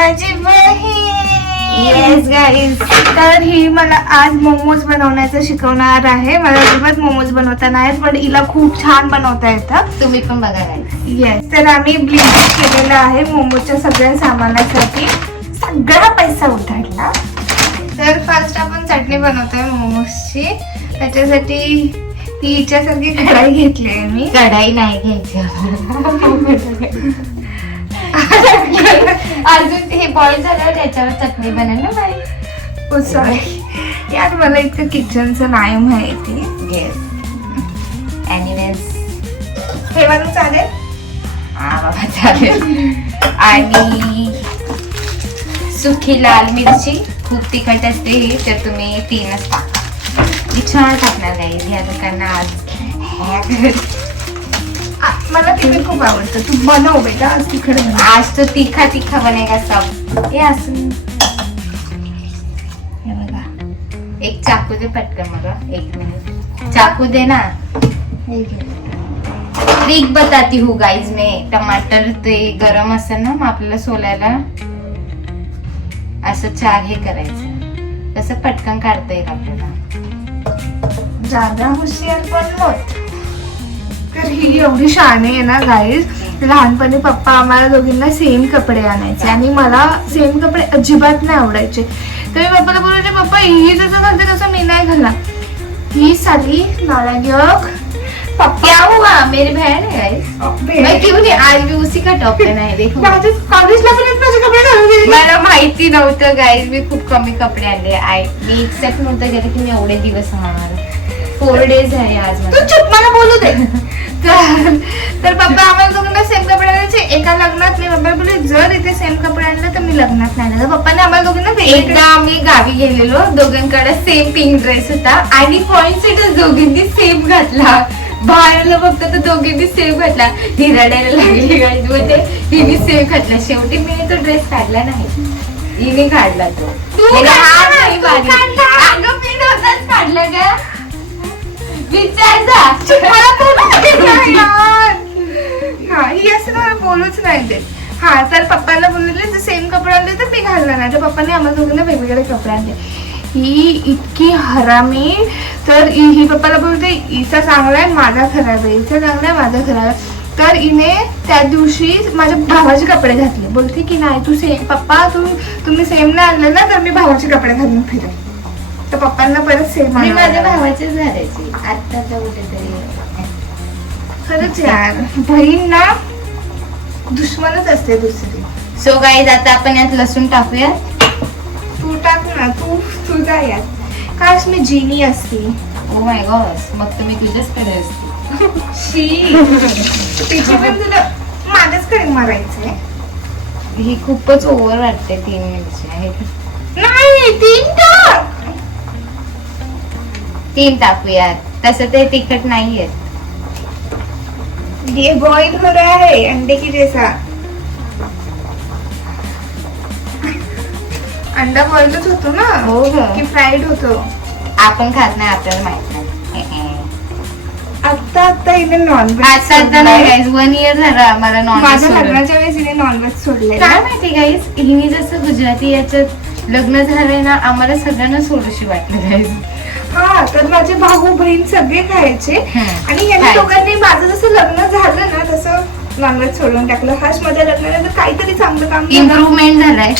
माझी बहीण. Yes guys, तर ही मला आज मोमोज बनवण्याचं शिकवणार आहे. मला अजिबात मोमोज बनवता नाही पण हिला खूप छान बनवता येतं. तुम्ही पण बघा गाईज. येस, तर आम्ही ब्लिंकिट केलेलं आहे मोमोजच्या सगळ्या सामानासाठी. सगळा पैसा उठाडला. तर फर्स्ट आपण चटणी बनवतोय मोमोजची. त्याच्यासाठी ही हिच्यासारखी कढाई घेतली आहे मी. कढाई नाही घ्यायची. अजून हे बॉईल झाल्यावर त्याच्यावर चटणी बनेल ना बाई. ओ सॉरी यार, मला इतकं किचनचं नाही माहिती. येस. एनिवेज हे बनवून चालेल. हा बाबा चालेल. आणि सुकी लाल मिरची खूप तिखट असते ही, तर तुम्ही 3च टाका. मी छान टाकणार गाईज ह्या लोकांना आज. मला तिखट खूप आवडतं. तू बनव बेटा आज तिखट बनव. आज तो तीखा तीखा बनेगा सब. हे असं हे बघा, एक चाकू दे पटकन मला. 1 मिनिट चाकू दे ना. ट्रिक बताती हूँ गाइज मैं. टमाटर ते गरम असेल ना, मग आपल्याला सोलायला असं 4 हे करायचं, तसं पटकन काढता येईल आपल्याला. जादा हुशार पण होत. तर ही एवढी शहाणी आहे ना गाईज. लहानपणी पप्पा आम्हाला दोघींना सेम कपडे आणायचे आणि मला सेम कपडे अजिबात नाही आवडायचे. तर मी पप्पाला बोलायचे, पप्पा ही जसं घालते तसं मी नाही घालणार. ही साली नालायक. क्या हुआ, मेरी बहन है गाइस. मैं क्यों नहीं, आज भी उसी का टॉप पहना है. देखो कॉलेजला पण माझे कपडे घालून गेली. मला माहिती नव्हतं गाईज, मी खूप कमी कपडे आणले. मी एक्सेप्ट नव्हतं केलं की मी एवढे दिवस राहणार. 4 days आहे आज तू चुप, मला बोलू दे. तर पप्पा आम्हाला दोघांना सेम कपडे आणायचे. एका लग्नात मी पप्पा बोलले, जर इथे सेम कपडे आणले तर मी लग्नात नाही आणायचं. पप्पाने आम्हाला दोघांना एकदा आम्ही गावी गेलेलो, दोघांकडे सेम पिंक ड्रेस होता आणि पॉइंट दोघींनी सेम घातला. बाहेरला फक्त तर दोघींनी सेम घातला. हिरडायला लागली गाईज, म्हणजे हिने सेम घातला. शेवटी मी तो ड्रेस काढला नाही, हिने काढला तो. अगं मी नव्हताच काढला का, विचार जा. हा, ही असं मला बोलूच नाही देत. हा, तर पप्पाला बोलले जर सेम कपडे आणले तर मी घालणार नाही. तर पप्पाने आम्हाला दोघांना वेगवेगळे कपडे आणले. ही इतकी हरामी. तर ही पप्पाला बोलते, हिचा चांगला आहे माझा खराब आहे, हिचा चांगला आहे माझा खराब आहे. तर हिने त्या दिवशी माझ्या भावाचे कपडे घातले. बोलते की नाही तू सेम, पप्पा तुम्ही सेम नाही आणले ना, तर मी भावाचे कपडे घालून फिरेल. तर पप्पांना परत सेम मी माझ्या भावाचीच घालायची आता कुठेतरी. खरंच यार, बहीण ना दुश्मनच असते दुसरी. सो गाईज, आता आपण यात लसूण टाकूया. तू टाक ना, तू जा यात. काश मी जिनी असती. ओ माय गॉड, मग तुम्ही तुझ्याचकडे असते. तिची पण तुला माझ्याचकडे मारायचंय. ही खूपच ओव्हर वाटते. 3 मिरची आहेत. नाही 3 टाक. 3 टाकूयात, तसं ते तिखट नाहीये. ये बॉईल हो रहा है अंडे की जैसा. अंडा बॉईलच होतो ना. हो की फ्राईड होतो. आपण खात नाही, आपल्याला माहित नाही. आता हिने नॉनव्हेज. आता नाही गाईज, 1 year झालं आम्हाला नॉनव्हेज. माझ्या लग्नाच्या वेळेस हिने नॉनव्हेज सोडले. काय माहिती गाईज, हिने जसं गुजराती याच्यात लग्न झालंय ना, आम्हाला सगळ्यांना सोडूशी वाटलं गाईज. हा, तर माझे भाऊ बहीण सगळे खायचे आणि यांनी दोघांनी माझं जसं लग्न झालं ना तसं नॉनव्हेज सोडून टाकलं. हाच माझ्या लग्नानंतर काहीतरी चांगलं काम इम्प्रूव्हमेंट झालाय.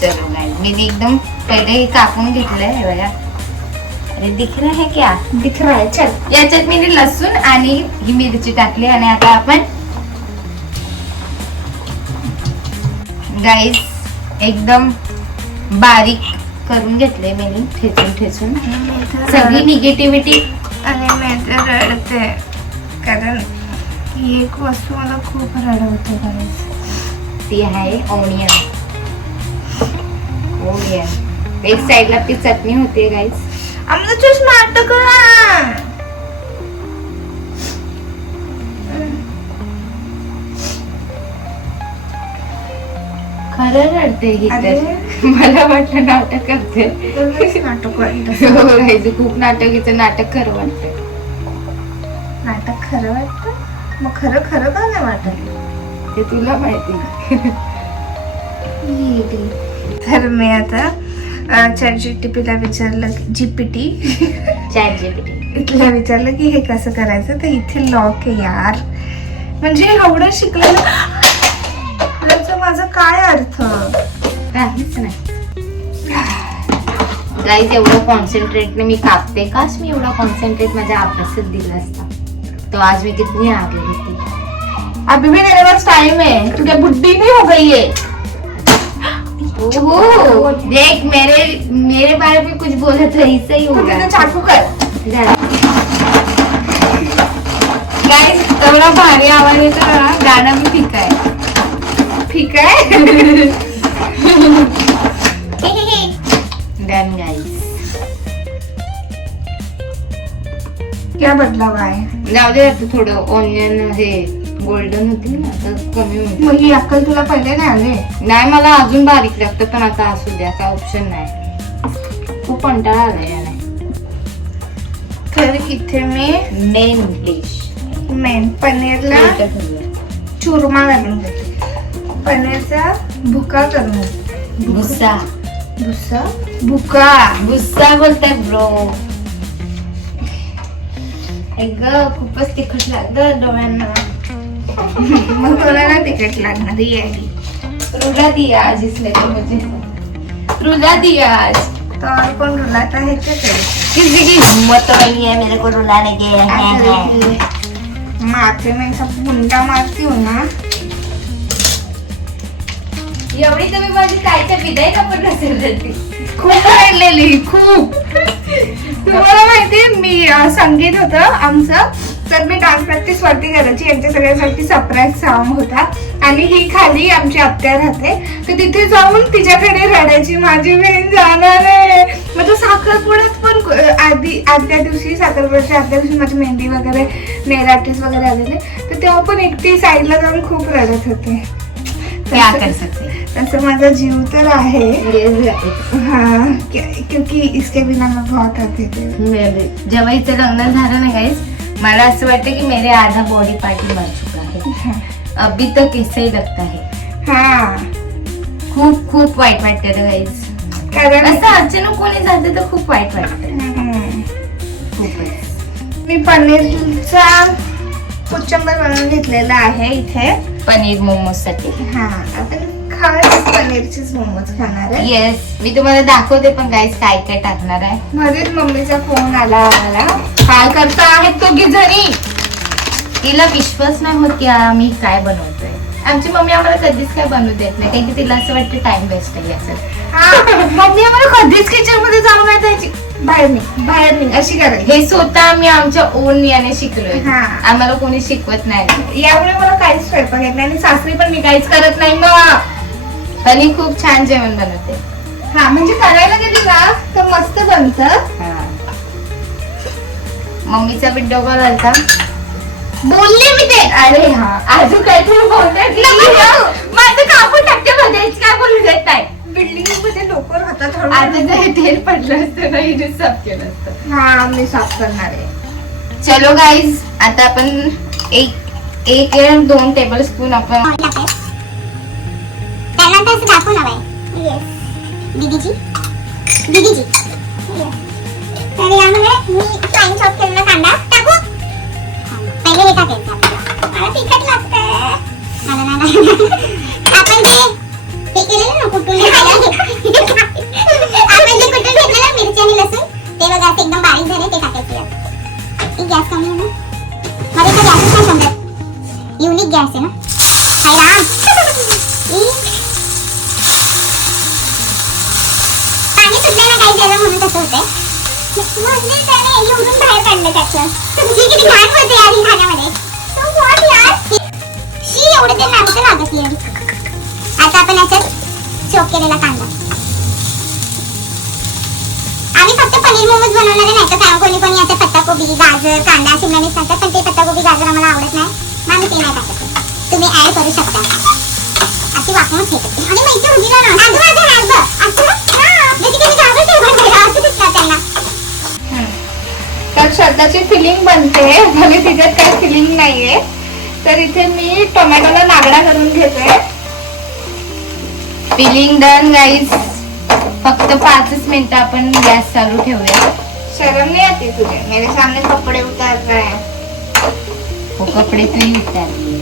चलो गाईज, मी एकदम पहिले कापून घेतलंय. हे बघा, अरे दिख रहा है क्या? दिख रहा है. चल, याच्यात मी लसूण आणि ही मिरची टाकली आणि आता आपण गाईज एकदम बारीक करून घेतले मी, ठेचून सगळी निगेटिव्हिटी. आणि मी तर रडते कारण ही एक वस्तू मला खूप रडवते गाईस. ती आहे ओनियन. एक साइडला ती चटणी होते गाईज. आमचं चूस नाटक करा. खरं रडते ही अरे. तर. मला वाटलं नाटक करते. नाटक वाटतं. खूप नाटकीचं नाटक खरं वाटतं. नाटक खरं वाटतं. मग खरं खरं का नाही वाटत? ते तुला माहिती. तर मी आता चॅट जीपीटीला विचारलं, जीपीटी चॅट जीपीटी इथला विचारलं की हे कसं करायचं, तर इथे लॉक आहे यार. म्हणजे एवढं शिकलेलं याचा माझा काय अर्थ. काहीच नाही गाईस. एवढं कॉन्सन्ट्रेटने मी कापते. काश मी एवढा कॉन्सन्ट्रेट माझ्या अभ्यासात दिला असता तो आज मी कितनी आगे होती. अभी भी मेरे पास टाइम है, तू क्या बुढ़ी नहीं हो गई है? ओहो, देख मेरे बारे में कुछ बोला तो ऐसा ही तू होगा. तिथे चाकू कर. गाइस थोड़ा भारी आवाज येतो ना, गाणं भी ठीक आहे. ठीक है. Done guys. क्या बदला हुआ है? जाऊ दे आता थोडं ऑनियन हे गोल्डन होती ना आता कमी होती. मग ही अक्कल तुला पहिले नाही आले? नाही मला अजून बारीक लागतं पण आता असू द्या काय ऑप्शन नाही. खूप कंटाळा आलाय याने. तर इथे मी मेन डिश पनीरला चुरमा घालून घेते. पनीरचा भुका करून घेते. गुस्सा भुसा भुका गुस्सा बोलताय ब्रो. एक खूपच तिखट लागतं डोळ्यांना. मग तुला ना तिकीट लागणार यायची. रुला दिया आज इसने तो मुझे रुला दिया आज. तो और कौन रुलाता है क्या तेरे? किसी की हिम्मत तो नहीं है मेरे को रुलाने के. माथे में ऐसा मुंडा मारती हूँ ना. एवढी तुम्ही माझी ताईच्या विदाईला पण नसेल जाते. खूप रडलेली खूप. तुम्हाला माहितीये मी संगीत होतं आमचं, तर मी डान्स प्रॅक्टिस वरती करायची. यांच्या सगळ्यांसाठी सरप्राईज सॉन्ग होता आणि ही खाली आमची आत्या राहते, तर तिथे जाऊन तिच्याकडे रडायची माझी बहीण जाणार आहे. म्हणजे साखरपुड्यात पण आदल्या दिवशी साखरपुड्याच्या आदल्या दिवशी माझी मेहंदी वगैरे नेल आर्टिस्ट वगैरे आलेले, तर तेव्हा पण एकटी साईडला जाऊन खूप रडत होते. क्या कर सकते. तसं माझा जीव तर आहे हाँ, क्योंकि इसके बिना मैं बहुत आती थी. जेव्हा इथे लग्न झालं ना गाईस, मला असं वाटतं की मेरे आधा बॉडी पार्ट मर चुका है. अभी तक ऐसे ही लगता है. हाँ, खूप खूप वाईट वाटतं गाईस. कारण असं अचानक कोणी जाते तर खूप वाईट वाटतं. खूपच. मी पनीरचा कोचंबर बनवून घेतलेला आहे इथे. पनीर मोमोज साठी. हा, आपण खास पनीरचेच मोमोज खाणार आहे. येस मी तुम्हाला दाखवते पण गाईस काय काय टाकणार आहे. मध्येच मम्मीचा फोन आला आम्हाला. काय करता आहेत तो गिझरी. तिला विश्वास नाही होत की आम्ही काय बनवतोय. आमची मम्मी आम्हाला कधीच काय बनवू देत नाही कारण की तिला असं वाटतं टाइम वेस्ट आहे याचं. हा, मम्मी आम्हाला कधीच किचन मध्ये जाऊन नाही द्यायची. बाहेर नाही अशी करायची. हे स्वतः आम्ही आमच्या ओन याने शिकलोय. हा. आम्हाला कोणी शिकवत नाही. यामुळे मला काहीच स्वयंपाक येत नाही आणि सासरी पण मी काहीच करत नाही. मग पण ही खूप छान जेवण बनवते. हा, म्हणजे करायला गेली ना तर मस्त बनतं. मम्मीचा व्हिडिओ कॉल आलता. बोलले मी ते. अरे हा अजून काहीतरी बोलतात. माझं कापून टाकते मध्ये काय बोलू देत नाही. बिल्डिंग मध्ये लोक राहतात. आता जर तेल पडलं असतं ना हिने साफ केलं असतं. हा, मी साफ करणार आहे. चलो गाईज आता आपण एक 2 टेबल स्पून आपण त्यानंतर असं दाखवून हवंय. येस दीदीजी तर यामध्ये मी फाईन चॉप केलेला कांदा टाकू. पहिले हे टाकायचं आपल्याला. मला तिखट लागतं. आपण हे केलेलं ना कुटून आपण जे कुटून घेतलेलं मिरची आणि लसूण ते बघा असं एकदम बारीक झाले ते टाकायचं. एक गॅस कमी आहे ना मध्ये तर गॅसच नाही समजत. युनिक गॅस आहे ना. हाय राम. पाणी सुटलं ना काही जरा म्हणून तसं होतंय. म्हणजे त्याने एवढून बाहेर काढलं त्याचं. तुझी किती घाण होते यार ही खाण्यामध्ये. So what यार. शी एवढं ते नव्हतं लागत यार. आता आपण याच्यात चॉप केलेला कांदा. आम्ही फक्त पनीर मोमोज बनवणारे नाही तर कोणी याच्यात पत्ताकोबी गाजर कांदा शिमला मिरच टाकतात पण ते पत्ताकोबी गाजर आम्हाला आवडत नाही मग आम्ही ते नाही टाकत. तुम्ही ऍड करू शकता. अशी वाकूनच घेतात आणि माहिती होती ना जशी की गाजर ठेवणार असं दिसतात त्यांना. तर श्रद्धाची फिलिंग बनते. भले तिच्यात काही फिलिंग नाहीये. तर इथे मी टोमॅटोला नागडा करून घेते. Filling done guys. फक्त 5 मिनिटं आपण गॅस चालू ठेवूया. शर्म नहीं आती तुझे मेरे सामने कपड़े उतार रहे हैं. हो कपडे तुम्ही उतारली.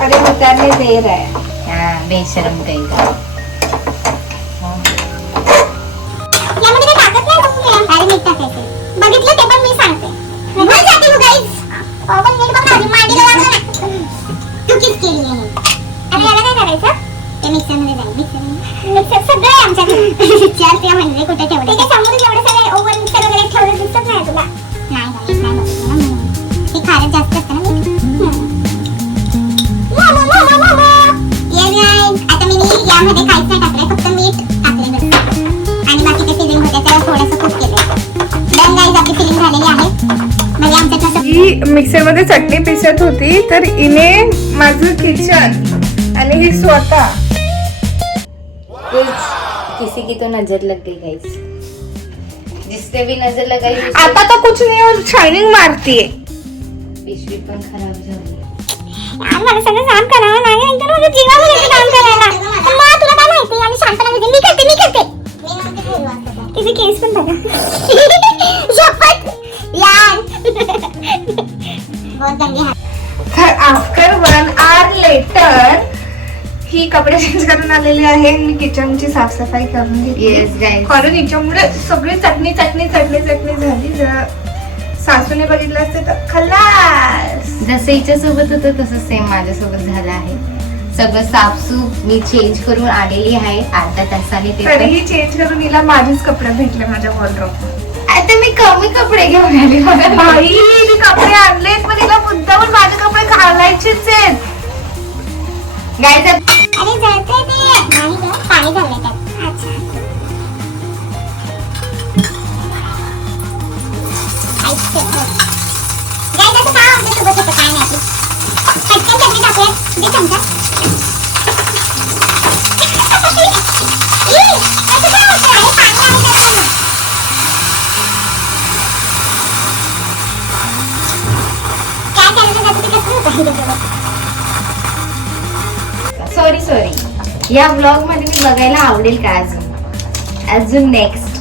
अरे उतारने दे रहा है. हा बेशरम काही. यामध्ये काही टाकत नाही बघ मी. अरे मीठ टाकायचं. बघितलं ते पण मी सांगते. भूल जाती हूँ गाइस. पण नीट बघा आधी मांडीला लागलं ना. चुकीच केली आहे. आता याला काय करायचं? ते मिक्सर मध्ये जाईल. मिक्सर सगळं आहे आमच्याकडे. चार ते म्हणजे कुठे ठेवले? ते समोर एवढे सगळे ओव्हन मिक्सर वगैरे ठेवलं दिसत नाही तुला? नाही गाइस नाही बघितलं ना. ते खारट जास्त असतं ना आता मी यामध्ये काहीच नाही टाकलंय, फक्त मीठ टाकले बस. आणि बाकीचे फिलिंग होते त्याला थोडंसं कुक केलंय. डन गाईज आपली फिलिंग झालेली आहे. म्हणजे आमच्यात कसं ही मिक्सर मध्ये चटणी पिसत होती तर इने माझं किचन आणि ही स्वतः किसी की तो नजर लग गई गाइस. जिससे भी नजर लगाई आता तो कुछ नहीं और शाइनिंग मारती है. पिशवी पण खराब झाली. यार मला सगळं काम करावं लागेल. एकदम माझ्या जीवावर येतं काम करायला. पण मला तुला काय माहिती आणि शांतपणे मी करते. तिचे केस पण बघा. शपथ यार. बहुत गंदी हात. तर आफ्टर 1 hour लेटर ही कपडे चेंज करून आलेली आहे. मी किचनची साफसफाई करून घेतली. Yes guys. कारण हिच्यामुळे सगळी चटणी झाली. जर सासूने बघितलं असते तर खल्लास. जसं हिच्या सोबत होतं तसं सेम माझ्यासोबत झालं आहे. सगळं साफसूफ मी चेंज करून आलेली आहे अर्धा तासाने. ते पण तरीही चेंज करून हिला माझेच कपडे भेटले माझ्या वॉर्डरोब. आता मी कमी कपडे घेऊन आले बघा. बाई मी कपडे आणलेत पण हिला मुद्दामून माझे कपडे घालायचेच आहेत. गाईज अरे जळतंय ते. नाही गं, पाणी झालंय त्यात. अच्छा. गाईज असं का आमच्यासोबत होतं काय नाही. पटकन चटणी टाकूया. दे चमचा. ई, असं काय होतं? अरे पाणी आहे त्यात. काय करायचं जातं ते कसं होतं हिच्यासोबत? सॉरी या ब्लॉग मध्ये मी बघायला आवडेल का अजून नेक्स्ट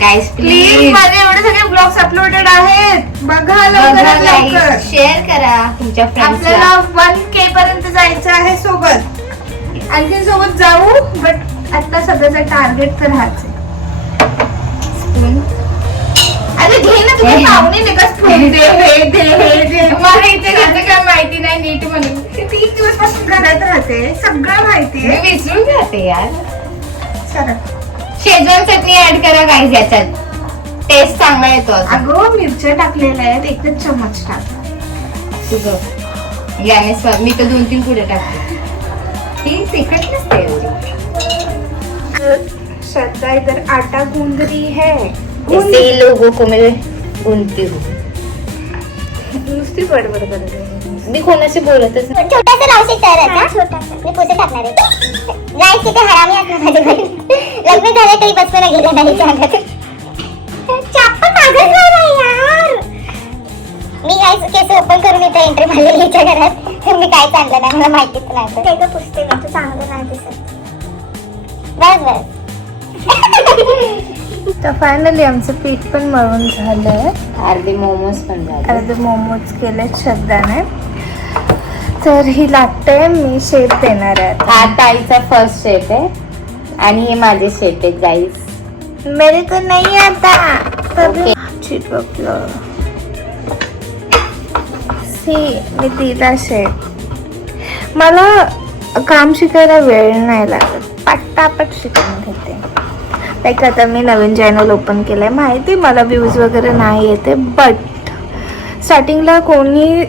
गाईज प्लीज प्लीज माझे एवढे सगळे ब्लॉग्स अपलोडेड आहेत. बघा लवकर. शेअर करा तुमच्या फ्रेंड्सला. आपल्याला 1K पर्यंत जायचं आहे सोबत. आणखी सोबत जाऊ बट आता सध्याचं टार्गेट तर हाच आहे. अरे घे ना तुम्ही पाहुणे नाही का स्पून दे हे दे. मला इथे त्याचं काय माहिती नाही नीट म्हणून. 3 दिवस पासून घरात राहते सगळं माहितीये. मी विसरून जाते यार. सरक. शेजवान चटणी ऍड करा गाईज याच्यात. टेस्ट चांगला येतो अजून. अगं मिरच्या टाकलेल्या आहेत. एकच चम्मच टाक. तुझं याने स्वाद. मी तर 2-3 पुढे टाकते. ही तिखट नसते एवढी. श्रद्धा इधर आटा गूंद रही है. ऐसे ही लोगों को मैं गूंथती हूँ. नुसती बडबड करत आहे. मी कोणाशी बोलतच नाही. छोटासा लावू शकता याचा. छोटासा मी पुढे टाकणार आहे. गाईस किती हरामी असणार माझे घरी. लग्न झालं तरी बसणं गेलं नाही सांगत. चाप्पा माझंच नाही यार. मी गाईस केस ओपन करून इथे एंट्री मारलेली हिच्या घरात. मी काय चाललं नाही मला माहितीच नाही. ते का पुसते मी तू चांगलं नाही दिसत. बस तर फायनली आमचं पीठ पण मळून झालंय. अर्धे मोमोज पण झाले. अर्धे मोमोज केले श्रद्धाने. तर ही लागते. मी शेप देणार आहे हा ताईचा फर्स्ट शेप आहे आणि हे माझे शेप आहेत गाईज. मेरे को नाही आता. Okay. चिपकलं. मी तिला शेप. मला काम शिकायला वेळ नाही लागत. पटापट शिकून घेते. लाईक आता मी नवीन चॅनल ओपन केलंय. माहिती मला व्ह्यूज वगैरे नाही येते बट स्टार्टिंगला कोणी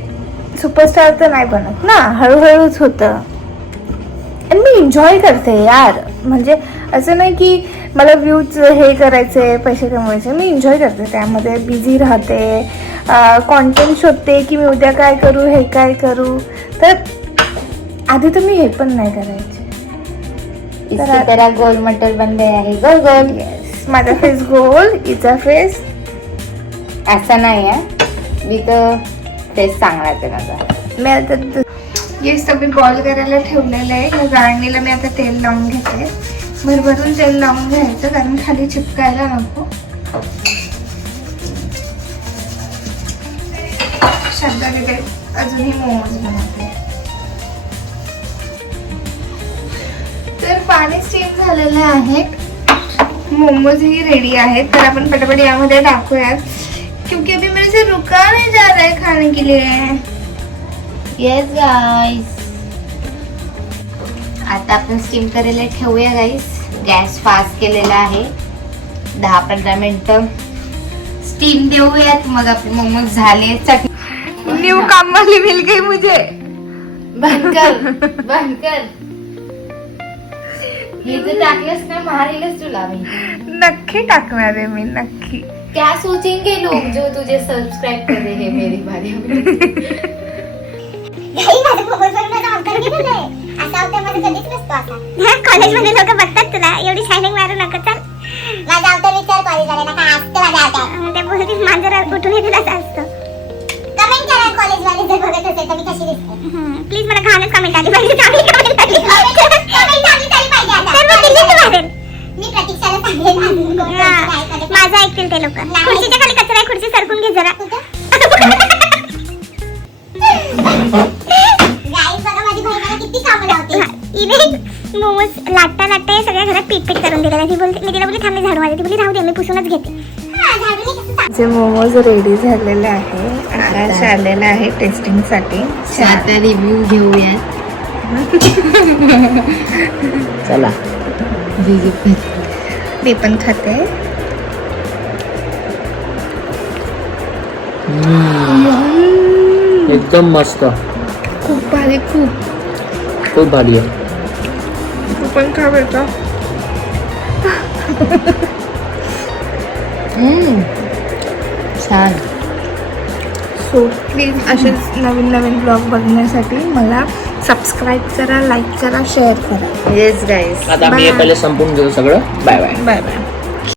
सुपरस्टार तर नाही बनत ना. हळूहळूच होतं. आणि मी एन्जॉय करते यार. म्हणजे असं नाही की मला व्ह्यूज हे करायचे पैसे कमवायचे. मी एन्जॉय करते त्यामध्ये. बिझी राहते. कॉन्टेंट शोधते की मी उद्या काय करू हे काय करू. तर आधी तर मी हे पण नाही करायचे. इसी तरह गोल मटर बन गया है. गोल गोल. येस माझा फेस गोल. हिचा फेस असा नाही आहे. मी तर टेस्ट चांगलाच आहे माझा. मी आता येस मी बॉईल करायला ठेवलेलं आहे. या गाळणीला मी आता तेल लावून घेते. भरभरून तेल लावून घ्यायचं कारण खाली चिपकायला नको. शब्दाने ते अजूनही मोमोज बनवते. तर पाणी स्टीम झालेलं आहे. मोमोज ही रेडी आहेत. तर आपण पटापट यामध्ये टाकूयात क्योंकि अभी मेरे से रुका नहीं जा रहा है खाने के लिए. येस गाईस, आता आपण स्टीम करायला ठेवूया गाईस. गॅस फास्ट केलेला आहे. 10-15 मिनिटं स्टीम देऊयात. मग आपले मोमोज झाले. न्यू काम वाली मिल गई मुझे. बंद कर. हे जर टाकलंस ना मारेलच तुला मी. नक्की टाकणार आहे मी, नक्की. क्या सोचेंगे लोग जो तुझे सब्सक्राइब कर रहे हैं मेरी बारे में. कॉलेजमध्ये लोक बघतात तुला. एवढी शायनिंग मारू नका. चल माझा अवतार विचार कॉलेजवाले ना काय असतं माझा अवतार. ते बोलतील माझं कुठून येतील असं असतं. कमेंट करा कॉलेजवाले जर बघत असेल तर मी कशी दिसते. प्लीज मला घाणच कमेंट आली पाहिजे. चांगली कमेंट आली पाहिजे आता. तर मी दिल्लीत मारेन. मी प्रतीक्षाला सांगेन माझं ऐकतील ते लोक. खुर्चीच्या खाली कचरा आहे, खुर्ची सरकून घे जरा. गाईस बघा माझी बहीण मला किती कामं लावते. हिने मोमोज लाटता लाटता सगळ्या घरात पीठ करून दिलेलं. ती बोलते, मी तिला बोलली थांब मी झाडू मारते. ती बोलली राहू दे मी पुसूनच घेते. जे मोमोज रेडी झालेले आहे. आकाश आलेला आहे टेस्टिंग साठी. आता रिव्ह्यू घेऊयात. चला मी पण खाते. एकदम मस्त, खूप भारी. खूप भारी आहे. तू पण खा बेटा. छान. सो प्लीज असेच नवीन नवीन ब्लॉग बघण्यासाठी मला सबस्क्राईब करा, लाईक करा, शेअर करा. येस गाईस, आता मी हे पहिले संपून घेऊ सगळं. Bye bye. Bye bye.